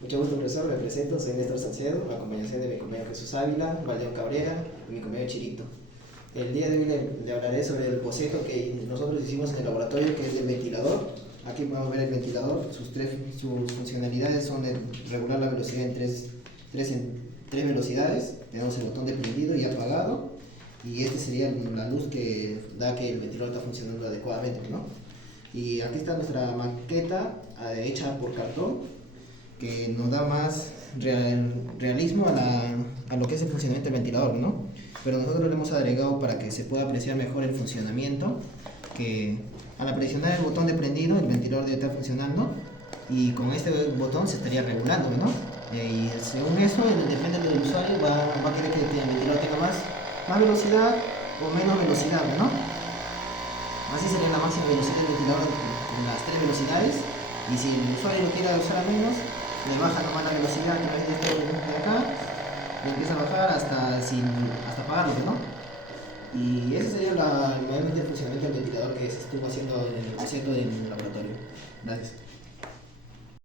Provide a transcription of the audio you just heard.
Mucho gusto, profesor. Me presento, soy Néstor Salcedo, a acompañación de mi compañero Jesús Ávila, Valdeón Cabrera y mi compañero Chirito. El día de hoy le hablaré sobre el boceto que nosotros hicimos en el laboratorio, que es del ventilador. Aquí podemos ver el ventilador, sus funcionalidades son de regular la velocidad en tres velocidades. Tenemos el botón de prendido y apagado, y este sería la luz que da que el ventilador está funcionando adecuadamente, ¿no? Y aquí está nuestra maqueta hecha por cartón, que nos da más realismo a lo que es el funcionamiento del ventilador, ¿no? Pero nosotros le hemos agregado para que se pueda apreciar mejor el funcionamiento, que al presionar el botón de prendido el ventilador debe estar funcionando, y con este botón se estaría regulando, ¿no? Y según eso, depende del usuario, va a querer que el ventilador tenga más velocidad o menos velocidad, ¿no? Así sería la máxima velocidad del ventilador con las tres velocidades, y si el usuario lo quiere usar a menos, le baja nomás la velocidad a través de este de acá, le empieza a bajar hasta apagarlo, ¿no? Y ese sería realmente el funcionamiento del ventilador que se estuvo haciendo en el boceto del laboratorio. Gracias.